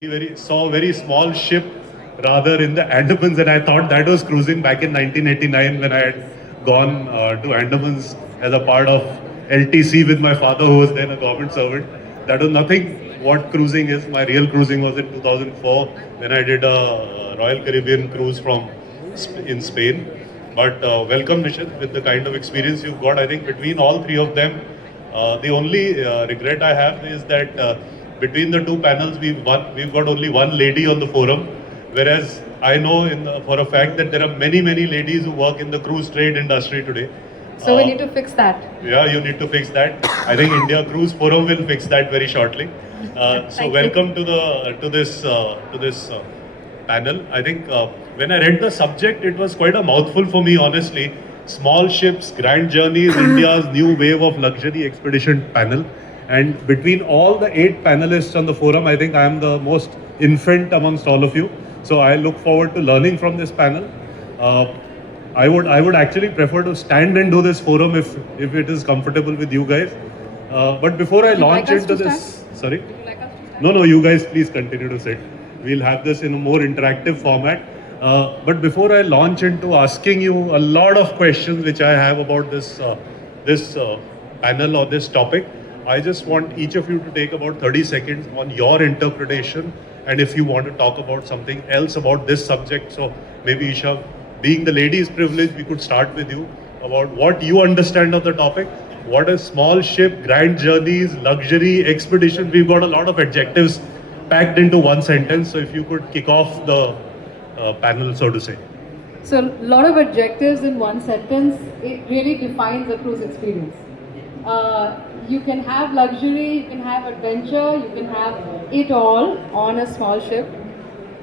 Saw a very small ship rather in the Andamans, and I thought that was cruising back in 1989 when I had gone to Andamans as a part of LTC with my father, who was then a government servant. That was nothing what cruising is. My real cruising was in 2004 when I did a Royal Caribbean cruise in Spain. But welcome, Nishit, with the kind of experience you've got. I think between all three of them, the only regret I have is that between the two panels, we've got only one lady on the forum, whereas I know for a fact that there are many ladies who work in the cruise trade industry today. So we need to fix that. Yeah, you need to fix that. I think India Cruise Forum will fix that very shortly. So welcome to this panel. I think when I read the subject, it was quite a mouthful for me, honestly. Small ships, grand journeys, India's new wave of luxury expedition panel. And between all the 8 panelists on the forum, I think I am the most infant amongst all of you. So I look forward to learning from this panel. I would actually prefer to stand and do this forum if it is comfortable with you guys. But before I launch into this, sorry. Would you like us to stand? No, you guys please continue to sit. We'll have this in a more interactive format. But before I launch into asking you a lot of questions which I have about this panel or this topic, I just want each of you to take about 30 seconds on your interpretation, and if you want to talk about something else about this subject. So maybe Isha, being the lady's privilege, we could start with you about what you understand of the topic. What is small ship, grand journeys, luxury, expedition? We've got a lot of adjectives packed into one sentence. So if you could kick off the panel, so to say. So a lot of adjectives in one sentence, it really defines a cruise experience. You can have luxury, you can have adventure, you can have it all on a small ship.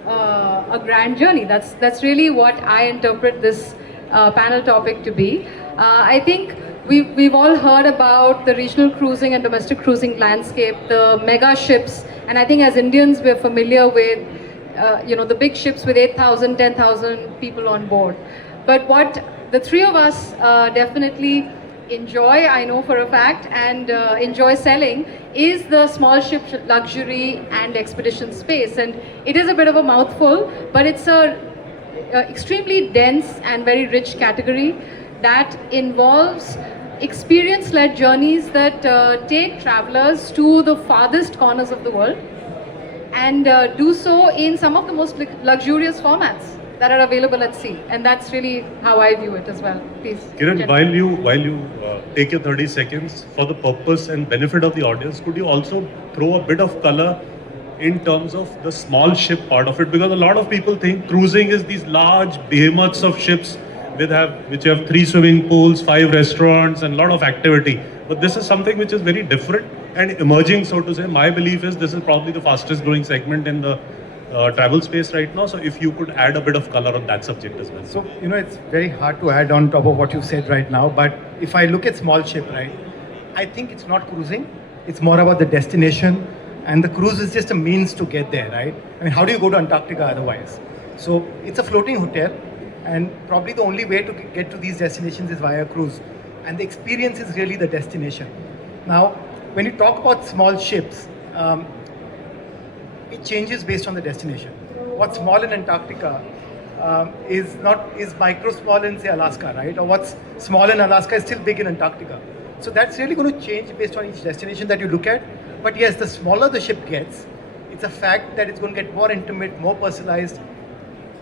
A grand journey. That's really what I interpret this panel topic to be. I think we've all heard about the regional cruising and domestic cruising landscape, the mega ships, and I think as Indians we're familiar with the big ships with 8,000, 10,000 people on board. But what the three of us definitely enjoy, I know for a fact, and enjoy selling is the small ship luxury and expedition space. And it is a bit of a mouthful, but it's a extremely dense and very rich category that involves experience-led journeys that take travelers to the farthest corners of the world and do so in some of the most luxurious formats that are available at sea, and that's really how I view it as well. Please. Kiran, while you take your 30 seconds, for the purpose and benefit of the audience, could you also throw a bit of color in terms of the small ship part of it? Because a lot of people think cruising is these large behemoths of ships which have 3 swimming pools, 5 restaurants, and a lot of activity. But this is something which is very different and emerging, so to say. My belief is this is probably the fastest growing segment in the travel space right now. So if you could add a bit of color on that subject as well. So, it's very hard to add on top of what you said right now, but if I look at small ship, right, I think it's not cruising. It's more about the destination, and the cruise is just a means to get there, right? I mean, how do you go to Antarctica otherwise? So it's a floating hotel, and probably the only way to get to these destinations is via cruise. And the experience is really the destination. Now, when you talk about small ships, it changes based on the destination. What's small in Antarctica is micro small in, say, Alaska, right? Or what's small in Alaska is still big in Antarctica. So that's really going to change based on each destination that you look at. But yes, the smaller the ship gets, it's a fact that it's going to get more intimate, more personalized,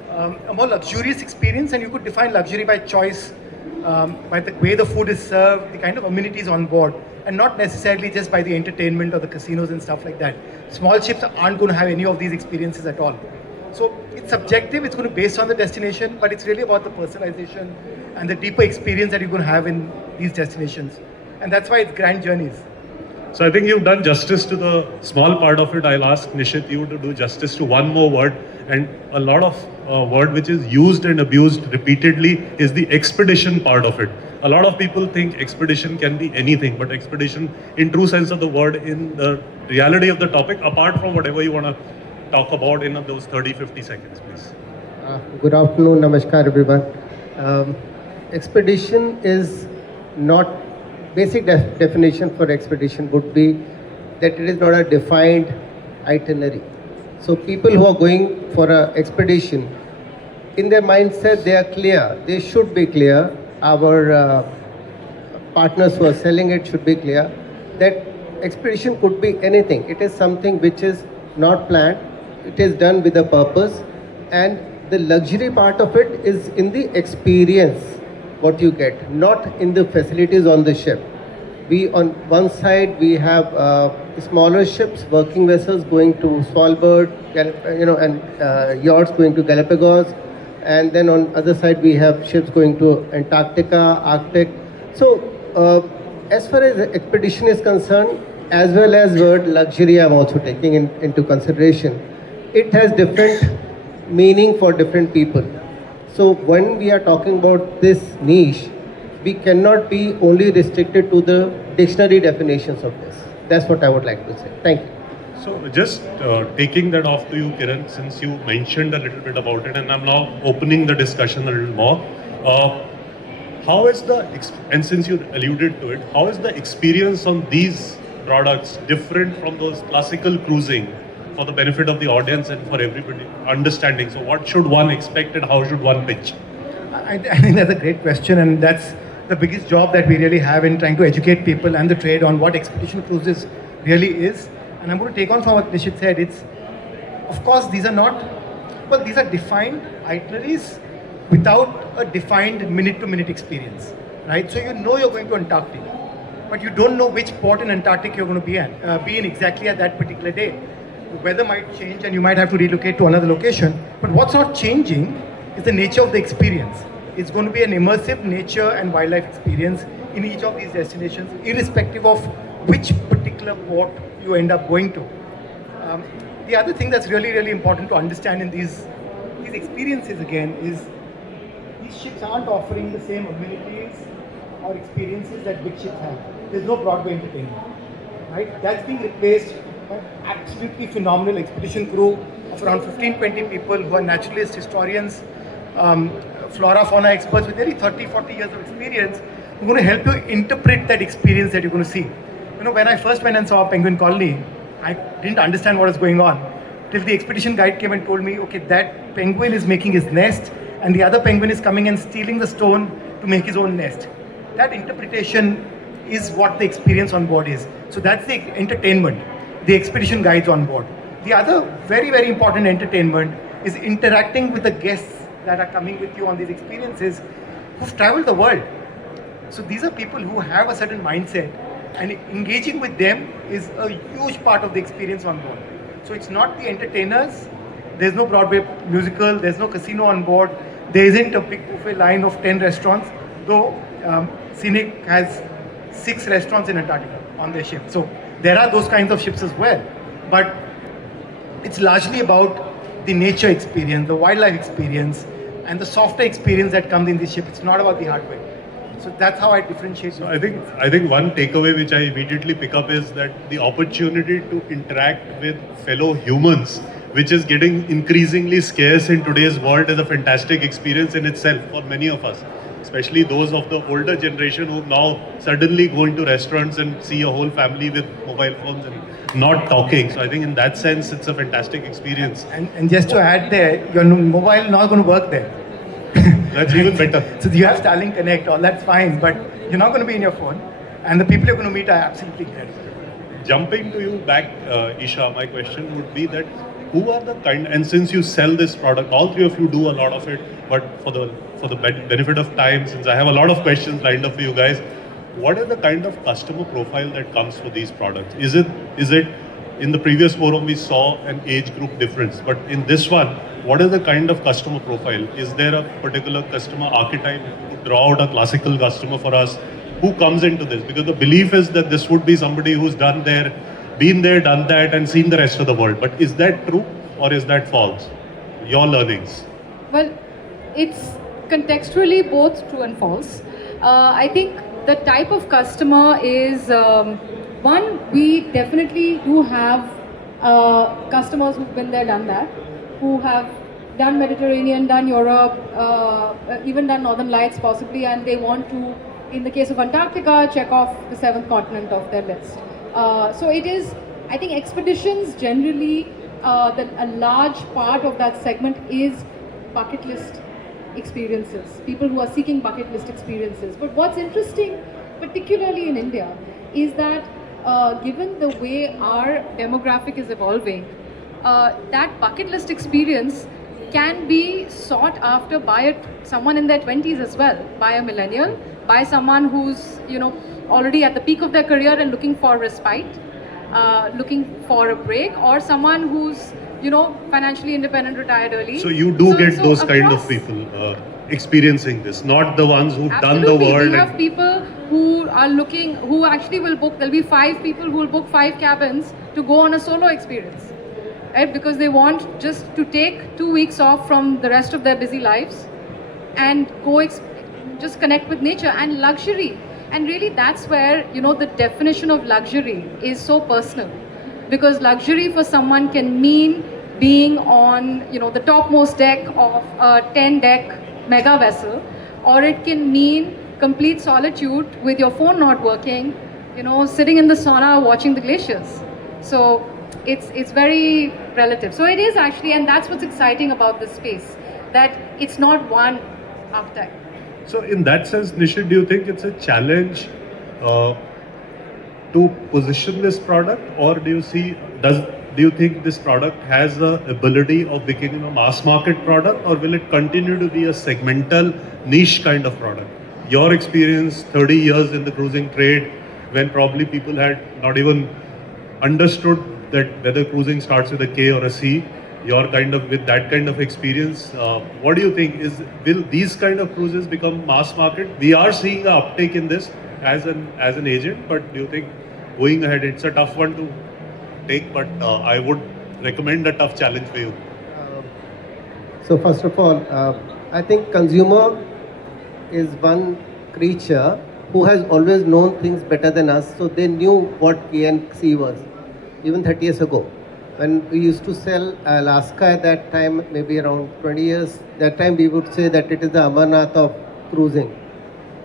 a more luxurious experience. And you could define luxury by choice, by the way the food is served, the kind of amenities on board, and not necessarily just by the entertainment or the casinos and stuff like that. Small ships aren't going to have any of these experiences at all. So it's subjective, it's going to be based on the destination, but it's really about the personalization and the deeper experience that you're going to have in these destinations. And that's why it's grand journeys. So I think you've done justice to the small part of it. I'll ask Nishit you to do justice to one more word, and a lot of word which is used and abused repeatedly is the expedition part of it. A lot of people think expedition can be anything, but expedition in true sense of the word, in the reality of the topic, apart from whatever you want to talk about in those 30-50 seconds, please. Good afternoon, namaskar everyone. Expedition is not, basic definition for expedition would be that it is not a defined itinerary. So people who are going for an expedition, in their mindset they are clear. They should be clear. Our partners who are selling it should be clear that expedition could be anything. It is something which is not planned. It is done with a purpose, and the luxury part of it is in the experience what you get, not in the facilities on the ship. We on one side we have smaller ships, working vessels going to Svalbard, and yachts going to Galapagos, and then on other side we have ships going to Antarctica, Arctic. So as far as expedition is concerned, as well as word luxury, I'm also taking into consideration. It has different meaning for different people. So when we are talking about this niche, we cannot be only restricted to the dictionary definitions of this. That's what I would like to say. Thank you. So just taking that off to you, Kiran, since you mentioned a little bit about it, and I'm now opening the discussion a little more. How is and since you alluded to it, how is the experience on these products different from those classical cruising for the benefit of the audience and for everybody understanding? So what should one expect and how should one pitch? I think that's a great question, and that's the biggest job that we really have in trying to educate people and the trade on what expedition cruises really is. And I'm going to take on from what Nishit said. It's, of course, these are defined itineraries without a defined minute-to-minute experience, right? So you know you're going to Antarctica, but you don't know which port in Antarctica you're going to be in exactly at that particular day. The weather might change and you might have to relocate to another location, but what's not changing is the nature of the experience. It's going to be an immersive nature and wildlife experience in each of these destinations, irrespective of which particular port you end up going to. The other thing that's really, really important to understand in these experiences again is these ships aren't offering the same amenities or experiences that big ships have. There's no Broadway entertainment, right? That's being replaced by absolutely phenomenal expedition crew of around 15-20 people who are naturalists, historians, flora, fauna experts with nearly 30-40 years of experience who are going to help you interpret that experience that you're going to see. You know, when I first went and saw a penguin colony, I didn't understand what was going on till the expedition guide came and told me, okay, that penguin is making his nest and the other penguin is coming and stealing the stone to make his own nest. That interpretation is what the experience on board is. So that's the entertainment, the expedition guides on board. The other very, very important entertainment is interacting with the guests that are coming with you on these experiences who've traveled the world. So these are people who have a certain mindset, and engaging with them is a huge part of the experience on board. So it's not the entertainers, there's no Broadway musical, there's no casino on board, there isn't a big buffet line of 10 restaurants, though Scenic has 6 restaurants in Antarctica on their ship. So there are those kinds of ships as well. But it's largely about the nature experience, the wildlife experience, and the softer experience that comes in this ship. It's not about the hardware. So that's how I differentiate. So I think one takeaway which I immediately pick up is that the opportunity to interact with fellow humans, which is getting increasingly scarce in today's world, is a fantastic experience in itself for many of us, especially those of the older generation who now suddenly go into restaurants and see a whole family with mobile phones and not talking. So I think in that sense, it's a fantastic experience. And just to add there, your mobile not going to work there. That's even better. So you have Starlink Connect, all that's fine, but you're not going to be in your phone. And the people you're going to meet are absolutely incredible. Jumping to you back, Isha, my question would be that who are the kind, and since you sell this product, all three of you do a lot of it, but for the benefit of time, since I have a lot of questions lined up for you guys, what is the kind of customer profile that comes for these products? Is it in the previous forum we saw an age group difference, but in this one, what is the kind of customer profile? Is there a particular customer archetype to draw out a classical customer for us? Who comes into this? Because the belief is that this would be somebody who's been there, done that, and seen the rest of the world. But is that true or is that false? Your learnings. Well, it's contextually both true and false. I think the type of customer is one, we definitely do have customers who've been there, done that, who have done Mediterranean, done Europe, even done Northern Lights possibly, and they want to, in the case of Antarctica, check off the 7th continent of their list. So it is, I think expeditions generally that a large part of that segment is bucket list experiences, people who are seeking bucket list experiences. But what's interesting, particularly in India, is that given the way our demographic is evolving, that bucket list experience can be sought after by someone in their 20s as well, by a millennial, by someone who's already at the peak of their career and looking for respite, looking for a break, or someone who's financially independent, retired early. So you do get those kind of across- people experiencing this, not the ones who've done the Absolutely. world. We have people who are looking, who actually will book, there'll be 5 people who will book 5 cabins to go on a solo experience, right? Because they want just to take 2 weeks off from the rest of their busy lives and go just connect with nature and luxury. And really that's where, the definition of luxury is so personal. Because luxury for someone can mean being on, the topmost deck of a 10-deck mega vessel, or it can mean complete solitude with your phone not working, sitting in the sauna watching the glaciers. So it's very relative. So it is actually, and that's what's exciting about this space, that it's not one archetype. So in that sense, Nishit, do you think it's a challenge to position this product, or do you think this product has the ability of becoming a mass market product, or will it continue to be a segmental niche kind of product? Your experience, 30 years in the cruising trade, when probably people had not even understood that whether cruising starts with a K or a C, with that kind of experience, what do you think will these kind of cruises become mass market? We are seeing an uptake in this as an agent, but do you think going ahead, it's a tough one to take, but I would recommend a tough challenge for you. So first of all, I think consumer is one creature who has always known things better than us. So they knew what K and C was, even 30 years ago. When we used to sell Alaska at that time, maybe around 20 years, that time we would say that it is the Amarnath of cruising.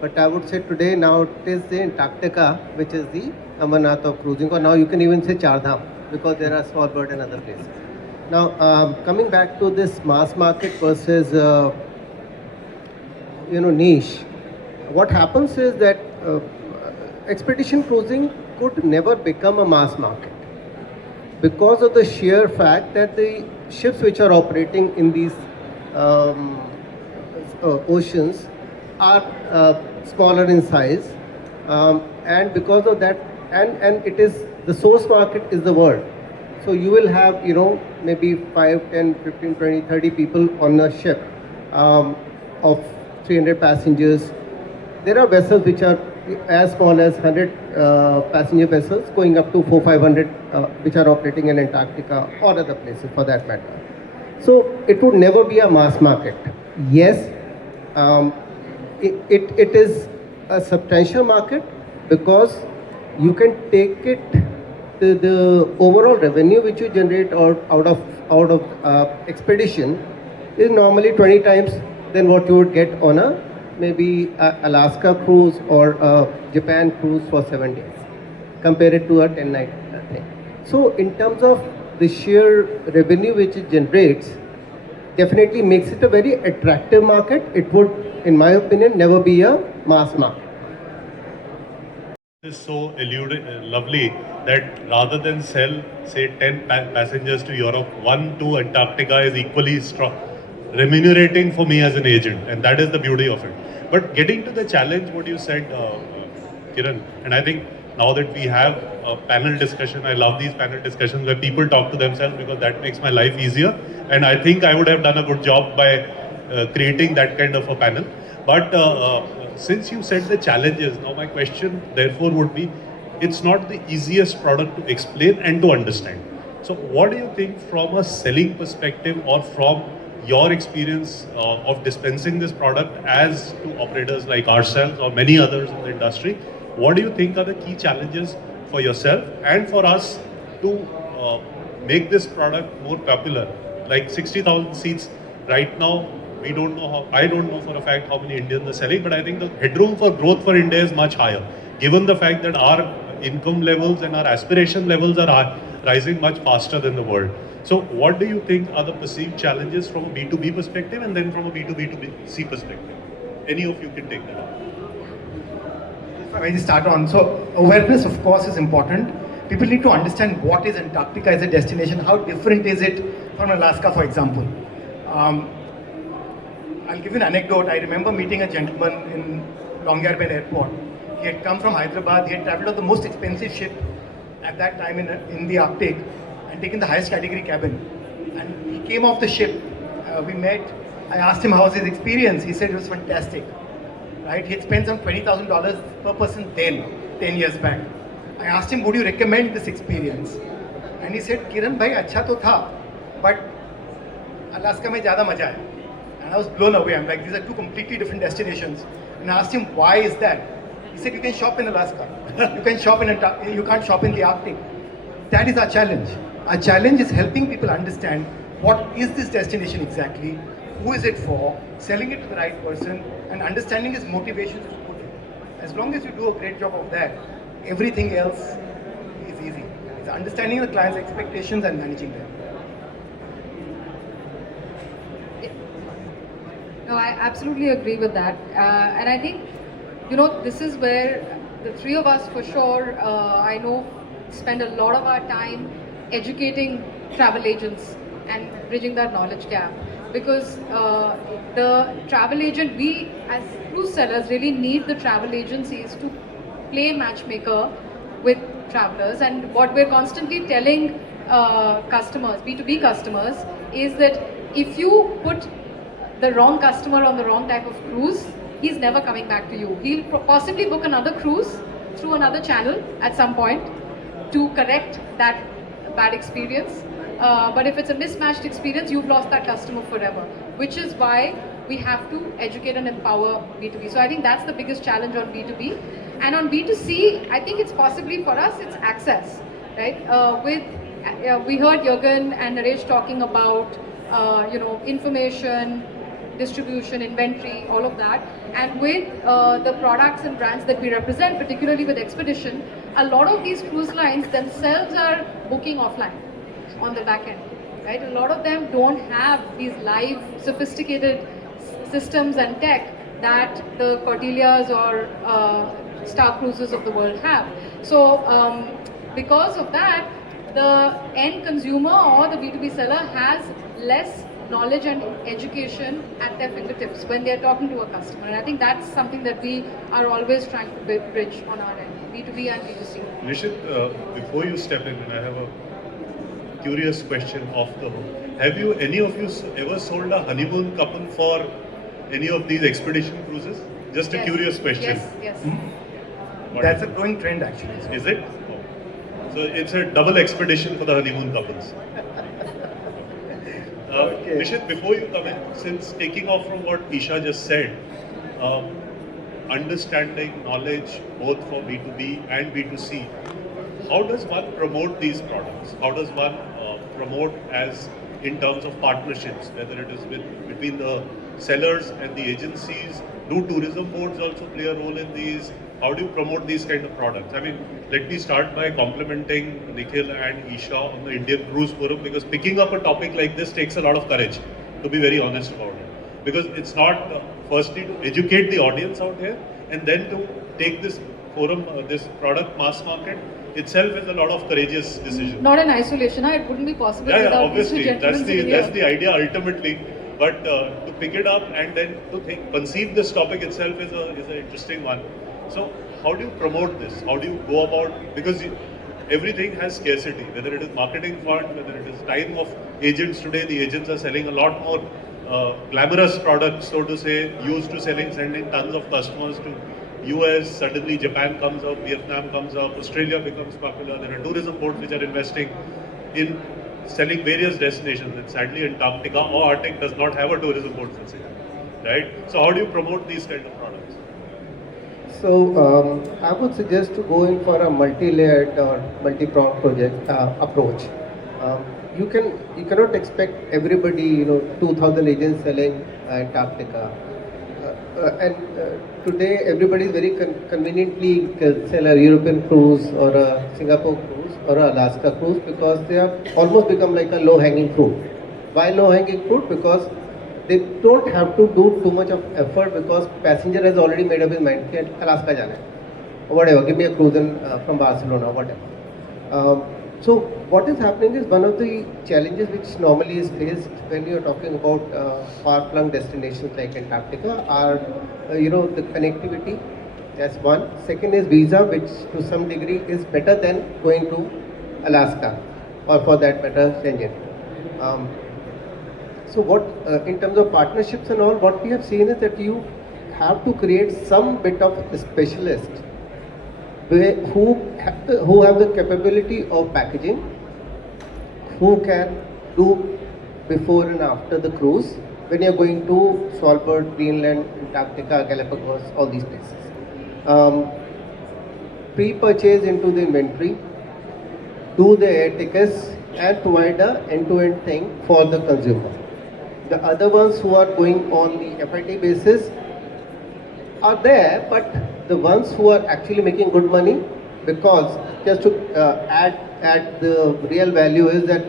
But I would say today, now it is the Antarctica, which is the Amarnath of cruising, or now you can even say Char Dham, because there are Svalbard and other places. Now, coming back to this mass market versus niche, what happens is that expedition cruising could never become a mass market because of the sheer fact that the ships which are operating in these oceans are smaller in size, and because of that, and it is the source market is the world. So you will have maybe 5, 10, 15, 20, 30 people on a ship of 300 passengers. There are vessels which are as small as 100 passenger vessels going up to 400-500 which are operating in Antarctica or other places for that matter. So it would never be a mass market. Yes, it is a substantial market because you can take it, the overall revenue which you generate out of expedition is normally 20 times than what you would get on a maybe Alaska cruise or a Japan cruise for 7 days, compared to a 10-night thing. So in terms of the sheer revenue which it generates, definitely makes it a very attractive market. It would, in my opinion, never be a mass market. It is so lovely that rather than sell, say, 10 passengers to Europe, 1 to Antarctica is equally strong, remunerating for me as an agent, and that is the beauty of it. But getting to the challenge, what you said, Kiran, and I think now that we have a panel discussion, I love these panel discussions where people talk to themselves because that makes my life easier, and I think I would have done a good job by creating that kind of a panel. But since you said the challenges, now my question therefore would be, it's not the easiest product to explain and to understand. So what do you think from a selling perspective or from your experience of dispensing this product as to operators like ourselves or many others in the industry, what do you think are the key challenges for yourself and for us to make this product more popular? Like 60,000 seats right now, we don't know how, I don't know for a fact how many Indians are selling, but I think the headroom for growth for India is much higher, given the fact that our income levels and our aspiration levels are rising much faster than the world. So what do you think are the perceived challenges from a B2B perspective and then from a B2B2C perspective? Any of you can take that up. I just start on. So awareness, of course, is important. People need to understand what is Antarctica as a destination. How different is it from Alaska, for example? I'll give you an anecdote. I remember meeting a gentleman in Longyearbyen airport. He had come from Hyderabad. He had traveled on the most expensive ship at that time in the Arctic and taken the highest category cabin. And he came off the ship. We met. I asked him how was his experience. He said it was fantastic. Right? He had spent some $20,000 per person then, 10 years back. I asked him, would you recommend this experience? And he said, Kiran bhai, acha to tha, but Alaska mein zyada maja hai. And I was blown away. I'm like, these are two completely different destinations. And I asked him, why is that? He said, you can shop in Alaska. You can shop in you can't shop in the Arctic. That is our challenge. Our challenge is helping people understand what is this destination exactly, who is it for, selling it to the right person, and understanding his motivations to put it. As long as you do a great job of that, everything else is easy. It's understanding the client's expectations and managing them. No, I absolutely agree with that. And I think, this is where the three of us for sure, I know, spend a lot of our time educating travel agents and bridging that knowledge gap. Because the travel agent, we as cruise sellers really need the travel agencies to play matchmaker with travelers. And what we're constantly telling customers, B2B customers, is that if you put the wrong customer on the wrong type of cruise, he's never coming back to you. He'll possibly book another cruise through another channel at some point to correct that bad experience. But if it's a mismatched experience, you've lost that customer forever, which is why we have to educate and empower B2B. So I think that's the biggest challenge on B2B. And on B2C, I think it's possibly for us, it's access, right? We heard Jürgen and Naresh talking about, information, distribution, inventory, all of that. And with the products and brands that we represent, particularly with Expedition, a lot of these cruise lines themselves are booking offline on the back end, right? A lot of them don't have these live, sophisticated systems and tech that the Cordelias or Star Cruises of the world have. So because of that, the end consumer or the B2B seller has less knowledge and education at their fingertips when they're talking to a customer. And I think that's something that we are always trying to bridge on our end, B2B and B2C. Nishit, before you step in, I have a curious question off the hook. Have any of you ever sold a honeymoon couple for any of these expedition cruises? Just a curious question. Yes. That's a growing trend actually. Is it? Oh. So it's a double expedition for the honeymoon couples. Okay. Nishit, before you come in, since taking off from what Isha just said, understanding knowledge both for B2B and B2C, how does one promote these products? How does one promote as in terms of partnerships, whether it is between the sellers and the agencies? Do tourism boards also play a role in these? How do you promote these kind of products? I mean, let me start by complimenting Nikhil and Isha on the Indian Cruise Forum, because picking up a topic like this takes a lot of courage, to be very honest about it. Because it's not firstly to educate the audience out here, and then to take this forum, this product mass market itself is a lot of courageous decision. Not in isolation, it wouldn't be possible without obviously, these two that's gentlemen that's the idea ultimately. But to pick it up and then to conceive this topic itself is an interesting one. So how do you promote this? How do you go about, because everything has scarcity, whether it is marketing fund, whether it is time of agents today. The agents are selling a lot more glamorous products, so to say, used to sending tons of customers to US, suddenly Japan comes up, Vietnam comes up, Australia becomes popular. There are tourism boards which are investing in selling various destinations, and sadly Antarctica or Arctic does not have a tourism board for sale, right? So how do you promote these kind of products? So I would suggest to go in for a multi-layered or multi-pronged project approach. You cannot expect everybody, 2,000 agents selling Antarctica. And today everybody is very conveniently can sell a European cruise or a Singapore cruise or a Alaska cruise because they have almost become like a low-hanging fruit. Why low-hanging fruit? Because they don't have to do too much of effort because passenger has already made up his mind that Alaska jana hai. Or whatever, give me a cruise in, from Barcelona, whatever. So what is happening is one of the challenges which normally is faced when you are talking about far-flung destinations like Antarctica are, the connectivity. That's one. Second is visa, which to some degree is better than going to Alaska, or for that matter, Schengen. So what, in terms of partnerships and all, what we have seen is that you have to create some bit of a specialist who have the capability of packaging, who can do before and after the cruise when you're going to Svalbard, Greenland, Antarctica, Galapagos, all these places. Pre-purchase into the inventory, do the air tickets, and provide a end-to-end thing for the consumer. The other ones who are going on the FIT basis are there, but the ones who are actually making good money, because just to add the real value is that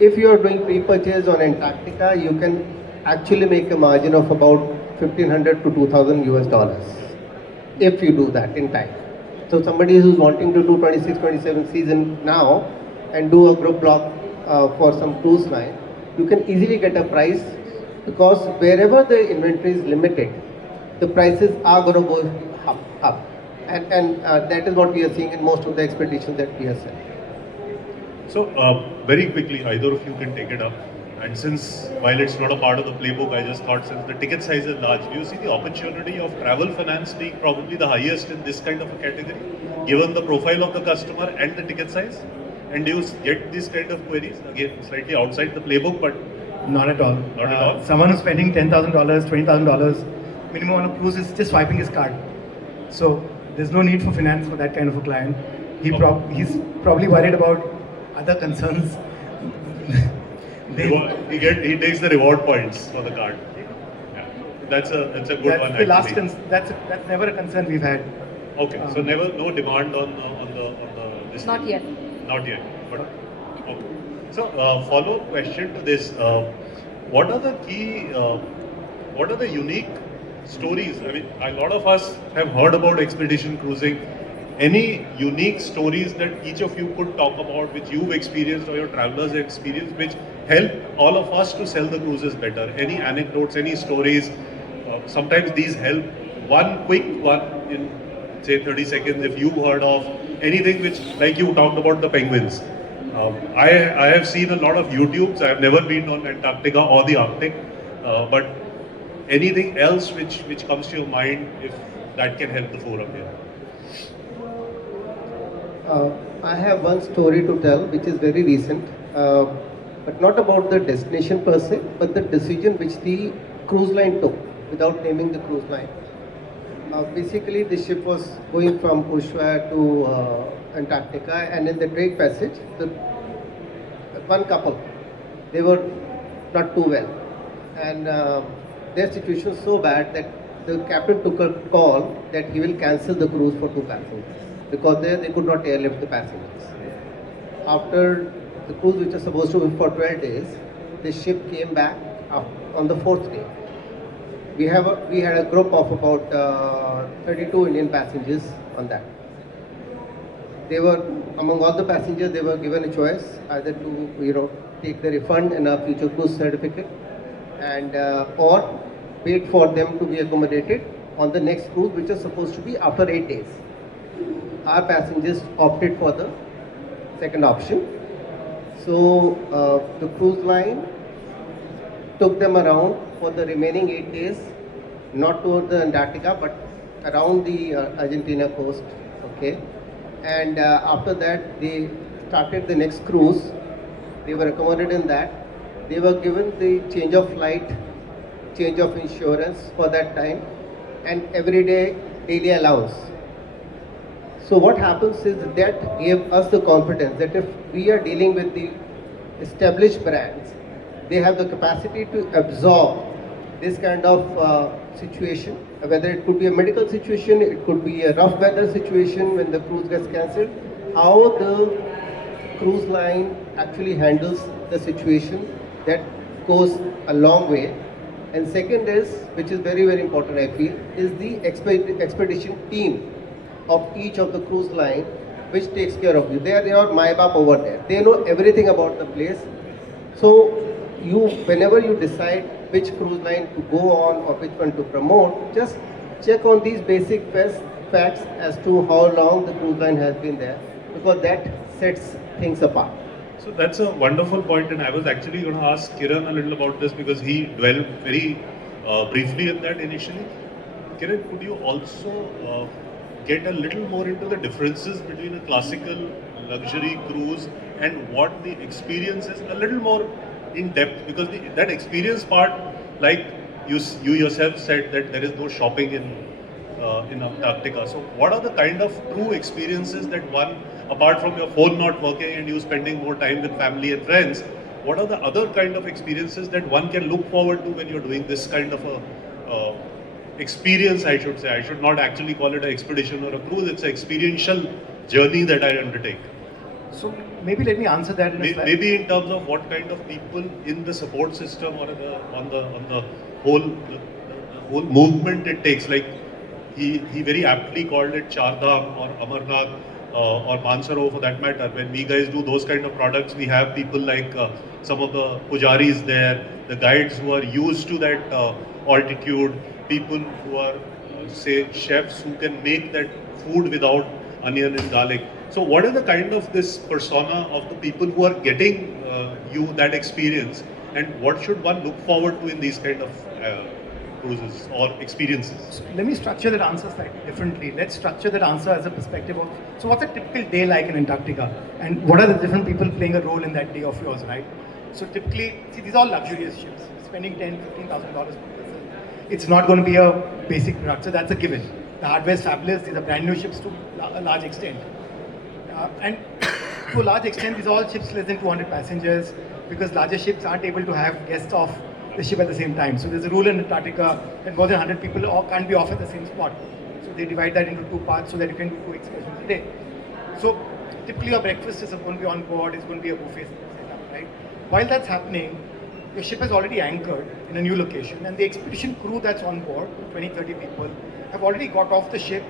if you are doing pre-purchase on Antarctica, you can actually make a margin of about 1,500 to 2,000 US dollars if you do that in time. So somebody who's wanting to do 26, 27 season now and do a group block for some cruise line, you can easily get a price because wherever the inventory is limited, the prices are going to go up. And that is what we are seeing in most of the expeditions that we are selling. So, very quickly, either of you can take it up. And since, while it's not a part of the playbook, I just thought since the ticket size is large, do you see the opportunity of travel finance being probably the highest in this kind of a category, given the profile of the customer and the ticket size? And do you get these kind of queries? Again, slightly outside the playbook, but Not at all. Not at all? Someone who's spending $10,000, $20,000 minimum on a cruise is just swiping his card. So there's no need for finance for that kind of a client. He's probably worried about other concerns. he takes the reward points for the card. Yeah. That's a good one. That's never a concern we've had. Okay, so no demand on this. Not yet. Not yet, but okay. So follow-up question to this: what are the unique stories? I mean, a lot of us have heard about expedition cruising. Any unique stories that each of you could talk about, which you've experienced or your travelers experienced, which help all of us to sell the cruises better? Any anecdotes, any stories? Sometimes these help. One quick one in say 30 seconds, if you've heard of anything which, like you talked about the penguins. I have seen a lot of YouTubes. I have never been on Antarctica or the Arctic, but anything else which comes to your mind, if that can help the forum here. I have one story to tell which is very recent, but not about the destination per se, but the decision which the cruise line took without naming the cruise line. Basically, the ship was going from Ushuaia to Antarctica, and in the Drake Passage, one couple, they were not too well, and their situation was so bad that the captain took a call that he will cancel the cruise for 2 passengers because they could not airlift the passengers. After the cruise, which was supposed to be for 12 days, the ship came back on the 4th day. We had a group of about 32 Indian passengers on that. They were, among all the passengers, they were given a choice either to take the refund and a future cruise certificate, and or wait for them to be accommodated on the next cruise, which is supposed to be after 8 days. Our passengers opted for the second option. So the cruise line took them around for the remaining 8 days, not toward the Antarctica, but around the Argentina coast. Okay, and after that they started the next cruise. They were accommodated in that. They were given the change of flight, change of insurance for that time, and everyday daily allowance. So what happens is that gave us the confidence that if we are dealing with the established brands, they have the capacity to absorb this kind of situation whether it could be a medical situation, it could be a rough weather situation when the cruise gets cancelled, how the cruise line actually handles the situation, that goes a long way. And second is, which is very, very important I feel, is the expedition team of each of the cruise line which takes care of you. They are your my-bap over there. They know everything about the place. So whenever you decide which cruise line to go on or which one to promote, just check on these basic facts as to how long the cruise line has been there, because that sets things apart. So that's a wonderful point, and I was actually going to ask Kiran a little about this because he dwelled very briefly in that initially. Kiran, could you also get a little more into the differences between a classical luxury cruise and what the experience is, a little more in depth, because that experience part, like you yourself said that there is no shopping in Antarctica. So what are the kind of true experiences that one, apart from your phone not working and you spending more time with family and friends, what are the other kind of experiences that one can look forward to when you're doing this kind of a experience, I should say. I should not actually call it an expedition or a cruise. It's an experiential journey that I undertake. So maybe let me answer that in a slide. Maybe in terms of what kind of people in the support system or on the whole movement it takes. Like he very aptly called it Char Dham or Amarnath or Mansaro for that matter. When we guys do those kind of products, we have people like some of the pujaris there, the guides who are used to that altitude, people who are say chefs who can make that food without onion and garlic. So what is the kind of this persona of the people who are getting you that experience, and what should one look forward to in these kind of cruises or experiences? So let me structure that answer slightly differently. Let's structure that answer as a perspective of, so what's a typical day like in Antarctica, and what are the different people playing a role in that day of yours, right? So typically, see, these are all luxurious ships, spending $10,000, $15,000 per person. It's not going to be a basic product, so that's a given. The hardware is fabulous. These are brand new ships to a large extent. And to a large extent, these are all ships less than 200 passengers, because larger ships aren't able to have guests off the ship at the same time. So there's a rule in Antarctica that more than 100 people can't be off at the same spot. So they divide that into two parts so that you can do 2 excursions a day. So typically your breakfast is going to be on board, it's going to be a buffet setup, right? While that's happening, your ship has already anchored in a new location, and the expedition crew that's on board, 20-30 people, have already got off the ship,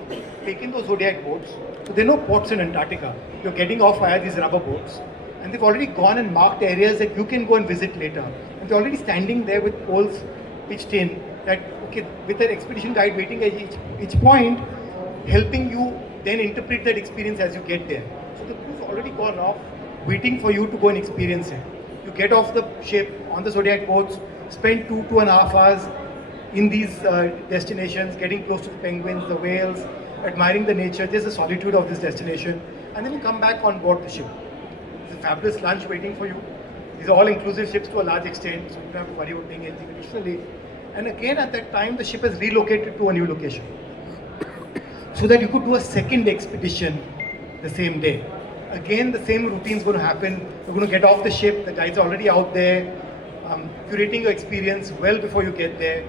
taken those Zodiac boats. So there are no ports in Antarctica. You're getting off via these rubber boats. And they've already gone and marked areas that you can go and visit later. And they're already standing there with poles pitched in that, okay, with an expedition guide waiting at each point, helping you then interpret that experience as you get there. So the crew's already gone off, waiting for you to go and experience it. You get off the ship on the Zodiac boats, spend 2.5 hours in these destinations, getting close to the penguins, the whales, admiring the nature, just the solitude of this destination, and then you come back on board the ship. There's a fabulous lunch waiting for you. These are all inclusive ships to a large extent, so you don't have to worry about paying anything additionally. And again, at that time, the ship has relocated to a new location, so that you could do a second expedition the same day. Again, the same routine is going to happen. You're going to get off the ship, the guides are already out there, curating your experience well before you get there.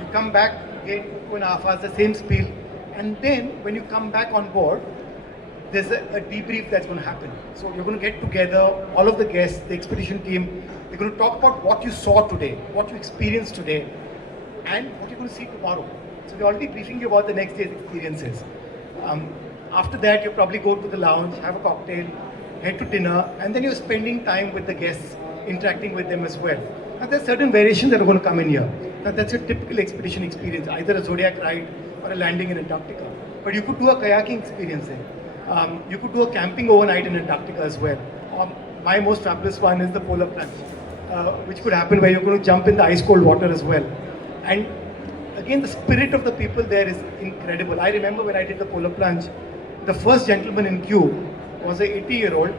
You come back, again, 2.5 hours, the same spiel. And then, when you come back on board, there's a debrief that's going to happen. So you're going to get together, all of the guests, the expedition team, they're going to talk about what you saw today, what you experienced today, and what you're going to see tomorrow. So they're already briefing you about the next day's experiences. After that, you probably go to the lounge, have a cocktail, head to dinner, and then you're spending time with the guests, interacting with them as well. Now, there's certain variations that are going to come in here. Now, that's a typical expedition experience, either a Zodiac ride or a landing in Antarctica. But you could do a kayaking experience there. You could do a camping overnight in Antarctica as well. My most fabulous one is the polar plunge, which could happen where you're going to jump in the ice cold water as well. And again, the spirit of the people there is incredible. I remember when I did the polar plunge, the first gentleman in queue was an 80-year-old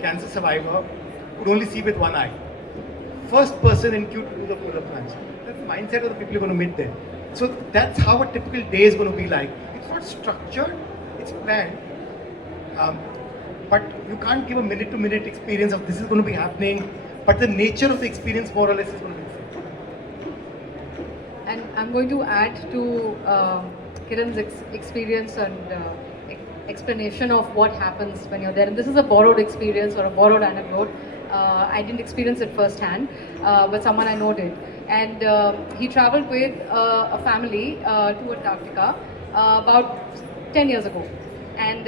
cancer survivor who could only see with one eye. First person in queue to do the polar plunge. That's the mindset of the people you're going to meet there. So that's how a typical day is going to be like. It's not structured, it's planned. But you can't give a minute-to-minute experience of this is going to be happening. But the nature of the experience more or less is going to be the same. And I'm going to add to Kiran's experience and explanation of what happens when you're there. And this is a borrowed experience or a borrowed anecdote. I didn't experience it firsthand, but someone I know did. And he traveled with a family to Antarctica about 10 years ago. And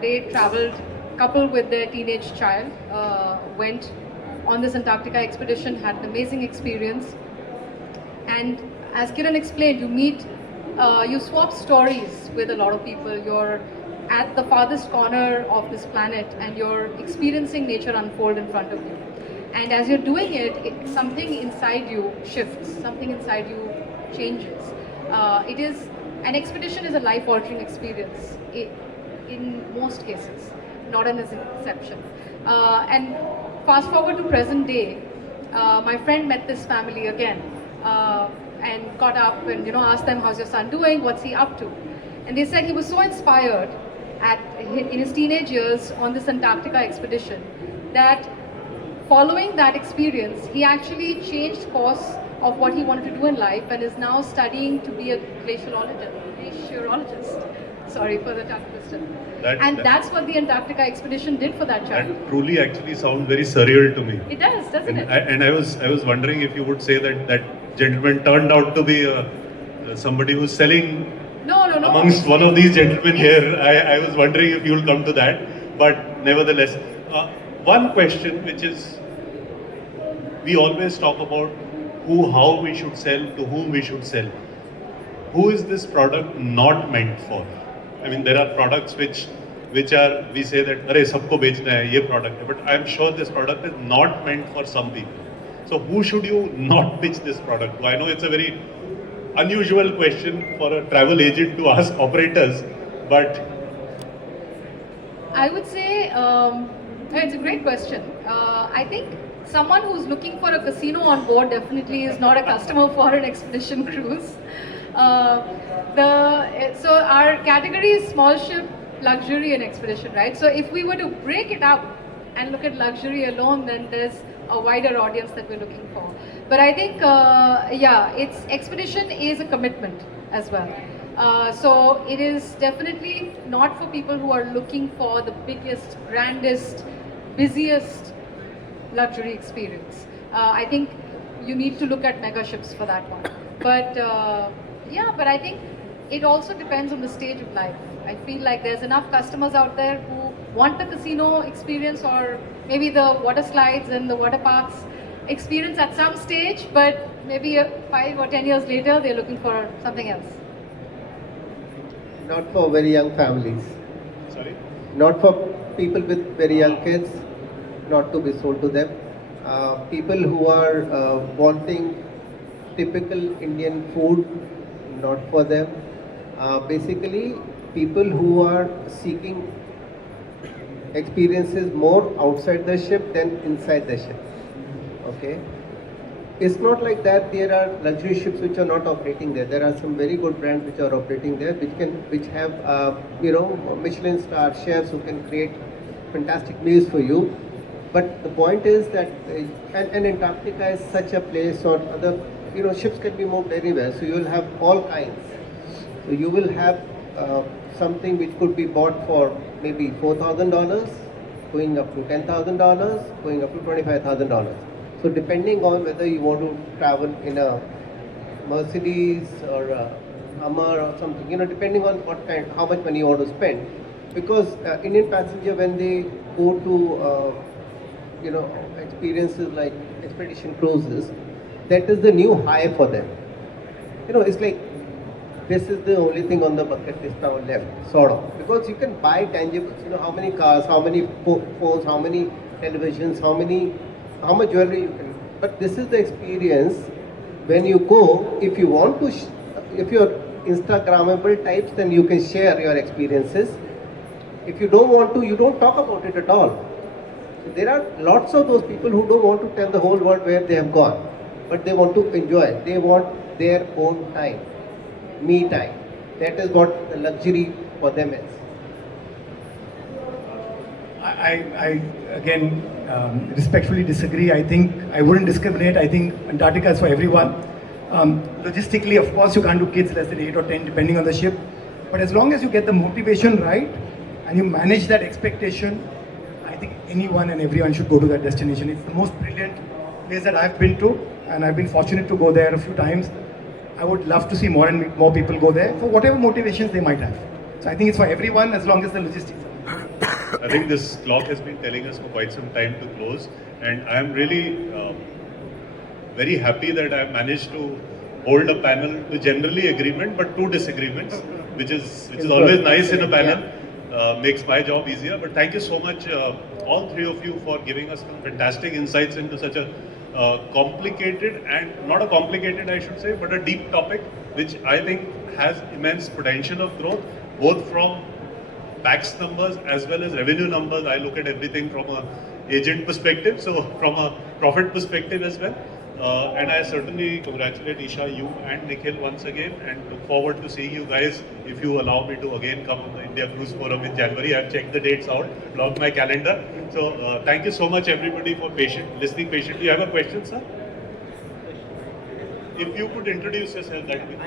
they traveled, coupled with their teenage child, went on this Antarctica expedition, had an amazing experience. And as Kiran explained, you meet, you swap stories with a lot of people. You're at the farthest corner of this planet and you're experiencing nature unfold in front of you. And as you're doing it, something inside you shifts, something inside you changes. An expedition is a life-altering experience in most cases, not an exception. And fast forward to present day, my friend met this family again and caught up and asked them, how's your son doing, what's he up to? And they said he was so inspired in his teenage years on this Antarctica expedition that following that experience, he actually changed course of what he wanted to do in life and is now studying to be a glaciologist. Sorry for the tongue twister. That's what the Antarctica expedition did for that child. That truly actually sounds very surreal to me. It does, doesn't it? And I was wondering if you would say that gentleman turned out to be somebody who's selling. No. Amongst one of these gentlemen here, I was wondering if you'll come to that. But nevertheless, one question which is, we always talk about how we should sell, to whom we should sell. Who is this product not meant for? I mean, there are products which are, we say that, "Arey, sabko bechna hai, ye product hai," but I'm sure this product is not meant for some people. So who should you not pitch this product to? I know it's a very unusual question for a travel agent to ask operators, but I would say it's a great question. I think someone who's looking for a casino on board definitely is not a customer for an expedition cruise. So our category is small ship, luxury and expedition, right? So if we were to break it up and look at luxury alone, then there's a wider audience that we're looking for. But I think, expedition is a commitment as well. So it is definitely not for people who are looking for the biggest, grandest, busiest luxury experience. I think you need to look at mega ships for that one. But but I think it also depends on the stage of life. I feel like there's enough customers out there who want the casino experience or maybe the water slides and the water parks experience at some stage, but maybe 5 or 10 years later, they're looking for something else. Not for very young families. sorry. Not for people with very young kids, not to be sold to them. People who are wanting typical Indian food, not for them. Basically, people who are seeking experiences more outside the ship than inside the ship. Okay? It's not like that there are luxury ships which are not operating there. There are some very good brands which are operating there, which have Michelin star chefs who can create fantastic meals for you. But the point is that and Antarctica is such a place, or other ships can be moved anywhere. So you will have all kinds. So you will have something which could be bought for maybe $4,000, going up to $10,000, going up to $25,000. So depending on whether you want to travel in a Mercedes or a Hummer or something, depending on how much money you want to spend. Because Indian passenger, when they go to experiences like expedition cruises, that is the new high for them. It's like this is the only thing on the bucket list now left, sort of. Because you can buy tangibles, how many cars, how many phones, how many televisions, how much jewelry you can. But this is the experience when you go. If you want to, if you're Instagrammable types, then you can share your experiences. If you don't want to, you don't talk about it at all. There are lots of those people who don't want to tell the whole world where they have gone, but they want to enjoy. They want their own time, me time. That is what the luxury for them is. I again respectfully disagree. I think I wouldn't discriminate. I think Antarctica is for everyone. Logistically, of course, you can't do kids less than 8 or 10 depending on the ship. But as long as you get the motivation right and you manage that expectation, I think anyone and everyone should go to that destination. It's the most brilliant place that I've been to, and I've been fortunate to go there a few times. I would love to see more and more people go there for whatever motivations they might have. So I think it's for everyone as long as the logistics are. I think this clock has been telling us for quite some time to close, and I am really very happy that I have managed to hold a panel with generally agreement but two disagreements, which is always nice in a panel. Makes my job easier. But thank you so much, all three of you, for giving us some fantastic insights into such a complicated, and not a complicated, I should say, but a deep topic, which I think has immense potential of growth, both from PAX numbers as well as revenue numbers. I look at everything from a agent perspective, so from a profit perspective as well. And I certainly congratulate Isha, you and Nikhil once again, and look forward to seeing you guys, if you allow me to again come on the India Cruise Forum in January. I've checked the dates out, blocked my calendar. So thank you so much everybody for listening patiently. You have a question, sir? If you could introduce yourself, that would be.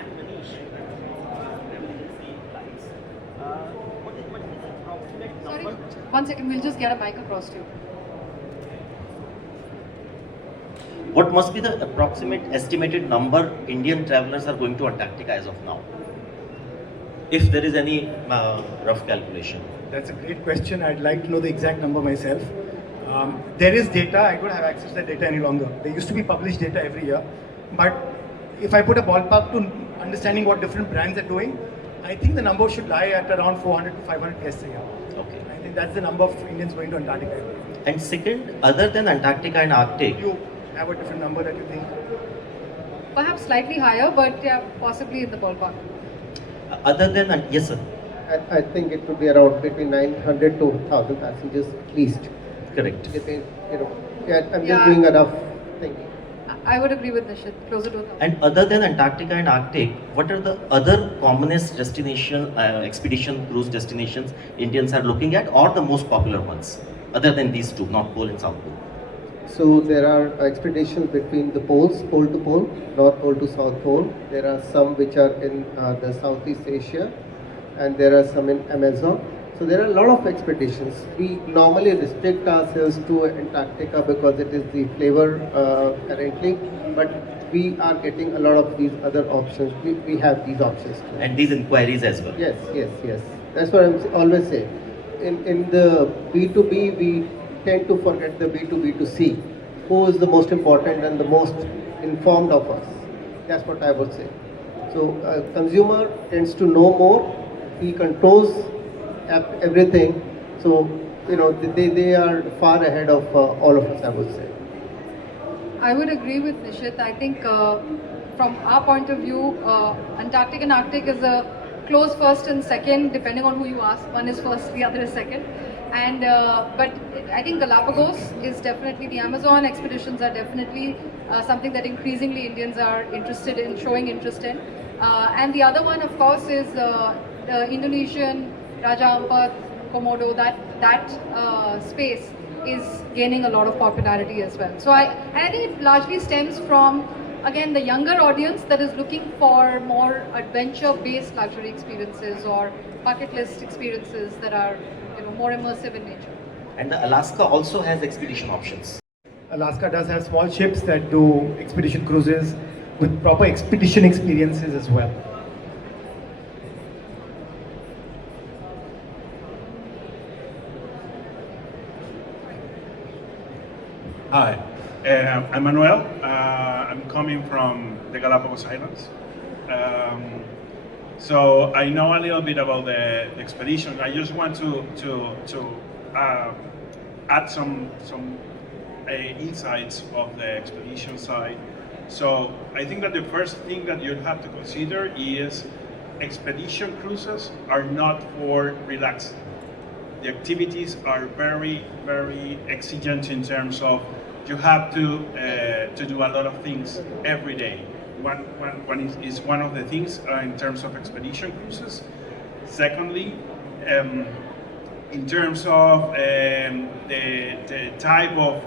Sorry, 1 second, we'll just get a mic across to you. What must be the approximate estimated number Indian travelers are going to Antarctica as of now? If there is any rough calculation. That's a great question. I'd like to know the exact number myself. There is data. I don't have access to that data any longer. There used to be published data every year. But if I put a ballpark to understanding what different brands are doing, I think the number should lie at around 400 to 500 guests a year. Okay. I think that's the number of Indians going to Antarctica. And second, other than Antarctica and Arctic, You have a different number that you think? Perhaps slightly higher, but yeah, possibly in the ballpark. other than, yes sir, I think it would be around between 900 to 1,000 passengers at least. correct. Getting, yeah, I'm Yeah. just doing a rough thing. I would agree with Nishit, closer to 1,000. And other than Antarctica and Arctic, what are the other commonest destination, expedition cruise destinations Indians are looking at, or the most popular ones, other than these two, North Pole and South Pole? So there are expeditions between the poles, pole to pole, North Pole to South Pole. There are some which are in the Southeast Asia, and there are some in Amazon. So there are a lot of expeditions. We normally restrict ourselves to Antarctica because it is the flavor currently, but we are getting a lot of these other options. We have these options too. And these inquiries as well. Yes, yes, yes. That's what I'm always saying. In the B2B, we tend to forget the B2B2C. Who is the most important and the most informed of us? That's what I would say. So consumer tends to know more. He controls everything. So they are far ahead of all of us, I would say. I would agree with Nishit. I think from our point of view, Antarctic and Arctic is a close first and second, depending on who you ask. One is first, the other is second. And but I think Galapagos is definitely, the Amazon expeditions are definitely something that increasingly Indians are interested in, showing interest in. And the other one, of course, is the Indonesian Raja Ampat, Komodo. That space is gaining a lot of popularity as well. So I think it largely stems from, again, the younger audience that is looking for more adventure-based luxury experiences or bucket list experiences that are more immersive in nature. And the Alaska also has expedition options. Alaska does have small ships that do expedition cruises with proper expedition experiences as well. Hi, I'm Manuel. I'm coming from the Galapagos Islands. So I know a little bit about the expedition. I just want to add some insights of the expedition side. So I think that the first thing that you have to consider is expedition cruises are not for relaxing. The activities are very, very exigent in terms of you have to do a lot of things every day. One is one of the things in terms of expedition cruises. Secondly, in terms of the type of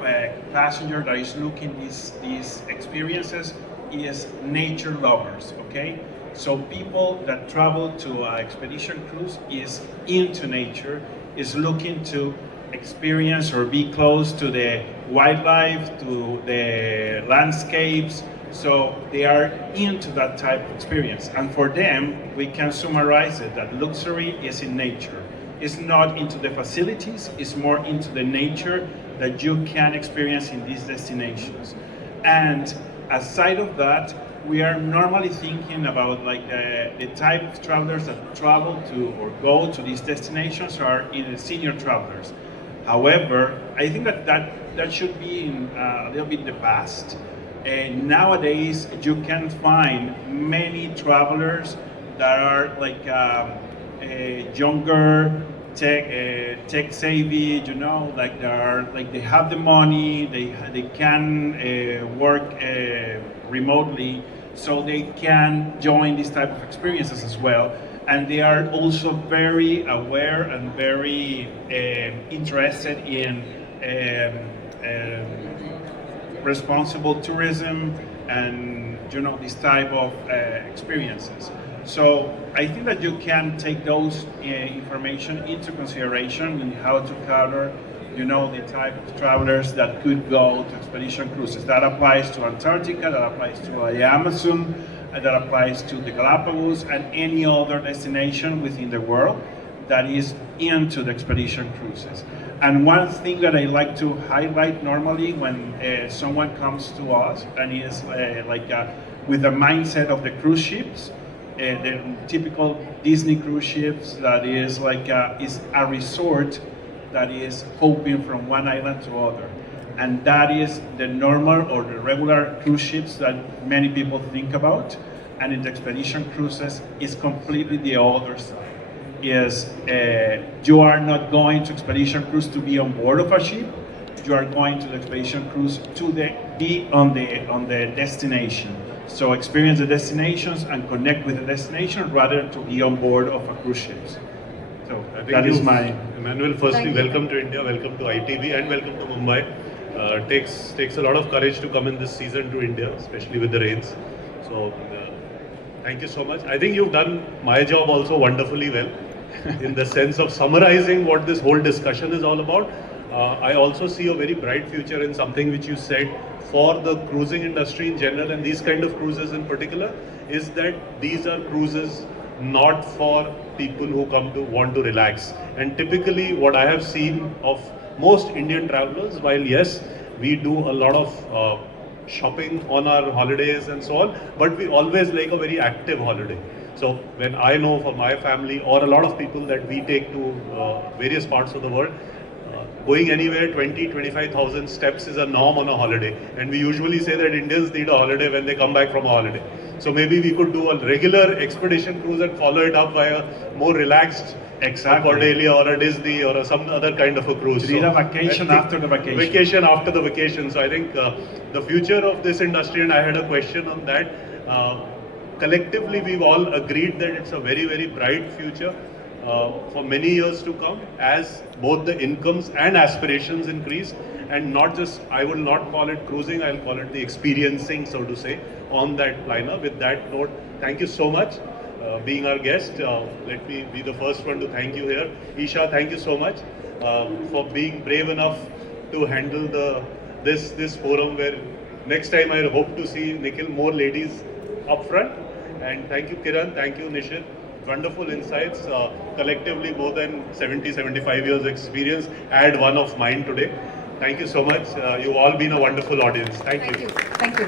passenger that is looking these experiences, is nature lovers, okay? So people that travel to an expedition cruise is into nature, is looking to experience or be close to the wildlife, to the landscapes. So they are into that type of experience. And for them, we can summarize it that luxury is in nature. It's not into the facilities, it's more into the nature that you can experience in these destinations. And aside of that, we are normally thinking about like the type of travelers that travel to or go to these destinations are in the senior travelers. However, I think that should be in a little bit the past. And nowadays, you can find many travelers that are like younger, tech savvy, you know, like they have the money, they can work remotely, so they can join these type of experiences as well. And they are also very aware and very interested in responsible tourism and, you know, this type of experiences. So I think that you can take those information into consideration in how to cover, you know, the type of travelers that could go to expedition cruises. That applies to Antarctica, that applies to the Amazon, and that applies to the Galapagos and any other destination within the world that is into the expedition cruises. And one thing that I like to highlight normally when someone comes to us and is with the mindset of the cruise ships, the typical Disney cruise ships that is is a resort that is hopping from one island to other. And that is the normal or the regular cruise ships that many people think about. And in the expedition cruises, is completely the other side. Is you are not going to expedition cruise to be on board of a ship. You are going to the expedition cruise to be on the destination. So experience the destinations and connect with the destination rather than to be on board of a cruise ship. So that is my... Emmanuel, firstly, welcome to India, welcome to ITB, and welcome to Mumbai. Takes a lot of courage to come in this season to India, especially with the rains. So thank you so much. I think you've done my job also wonderfully well in the sense of summarizing what this whole discussion is all about. I also see a very bright future in something which you said for the cruising industry in general and these kind of cruises in particular, is that these are cruises not for people who come to want to relax. And typically what I have seen of most Indian travelers, while yes, we do a lot of shopping on our holidays and so on, but we always like a very active holiday. So when I know for my family or a lot of people that we take to various parts of the world, going anywhere 20-25,000 steps is a norm on a holiday, and we usually say that Indians need a holiday when they come back from a holiday. So maybe we could do a regular expedition cruise and follow it up by a more relaxed Cordelia or a Disney or some other kind of a cruise. So a vacation after the vacation. Vacation after the vacation. So I think the future of this industry, and I had a question on that. Collectively, we've all agreed that it's a very, very bright future for many years to come as both the incomes and aspirations increase, and not just, I will not call it cruising, I'll call it the experiencing, so to say, on that liner. With that note, thank you so much being our guest. Let me be the first one to thank you here. Isha, thank you so much for being brave enough to handle this forum, where next time I hope to see Nikhil, more ladies up front. And thank you Kiran, thank you Nishit. Wonderful insights, collectively more than 70-75 years experience. Add one of mine today. Thank you so much. You've all been a wonderful audience. Thank you. Thank you.